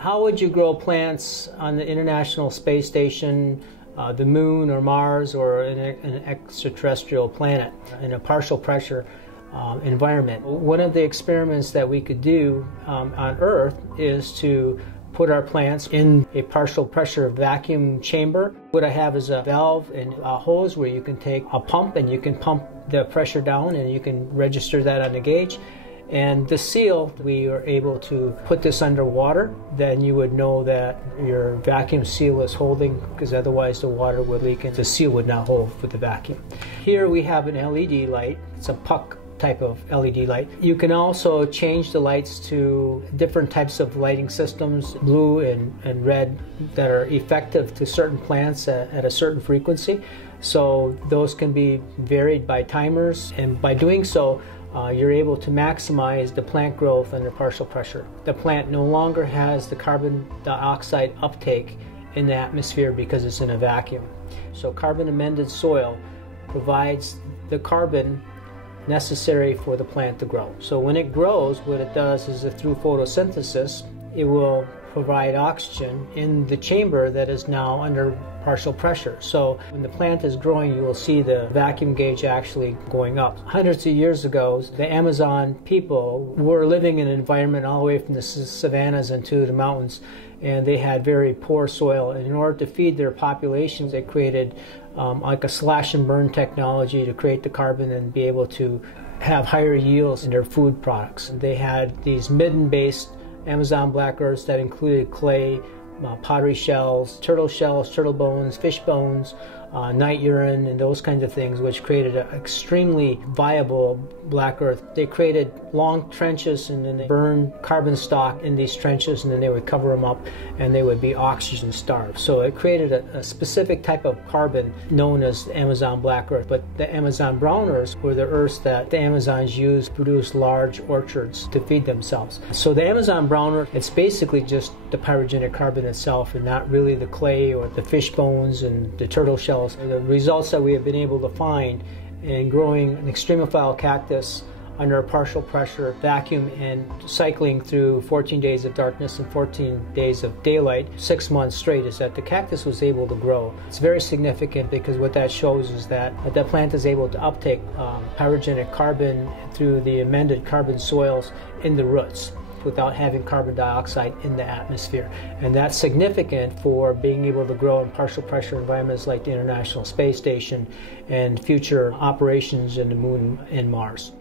How would you grow plants on the International Space Station, the Moon or Mars, or an extraterrestrial planet in a partial pressure environment? One of the experiments that we could do on Earth is to put our plants in a partial pressure vacuum chamber. What I have is a valve and a hose where you can take a pump and you can pump the pressure down and you can register that on the gauge. And the seal, we are able to put this underwater. Then you would know that your vacuum seal is holding, because otherwise the water would leak and the seal would not hold with the vacuum. Here we have an LED light. It's a puck type of LED light. You can also change the lights to different types of lighting systems, blue and red, that are effective to certain plants at a certain frequency. So those can be varied by timers, and by doing so, you're able to maximize the plant growth under partial pressure. The plant no longer has the carbon dioxide uptake in the atmosphere because it's in a vacuum. So carbon amended soil provides the carbon necessary for the plant to grow. So when it grows, what it does is that through photosynthesis, it will provide oxygen in the chamber that is now under partial pressure. So when the plant is growing, you will see the vacuum gauge actually going up. Hundreds of years ago, the Amazon people were living in an environment all the way from the savannas into the mountains, and they had very poor soil. And in order to feed their populations, they created like a slash and burn technology to create the carbon and be able to have higher yields in their food products. They had these midden-based Amazon black earths that included clay, pottery shells, turtle bones, fish bones, night urine, and those kinds of things, which created an extremely viable black earth. They created long trenches, and then they burned carbon stock in these trenches, and then they would cover them up, and they would be oxygen starved. So it created a specific type of carbon known as Amazon black earth. But the Amazon brown earths were the earths that the Amazons used to produce large orchards to feed themselves. So the Amazon brown earth, it's basically just the pyrogenic carbon itself, and not really the clay or the fish bones and the turtle shells. The results that we have been able to find in growing an extremophile cactus under a partial pressure vacuum and cycling through 14 days of darkness and 14 days of daylight, 6 months straight, is that the cactus was able to grow. It's very significant because what that shows is that the plant is able to uptake pyrogenic carbon through the amended carbon soils in the roots without having carbon dioxide in the atmosphere. And that's significant for being able to grow in partial pressure environments like the International Space Station and future operations in the Moon and Mars.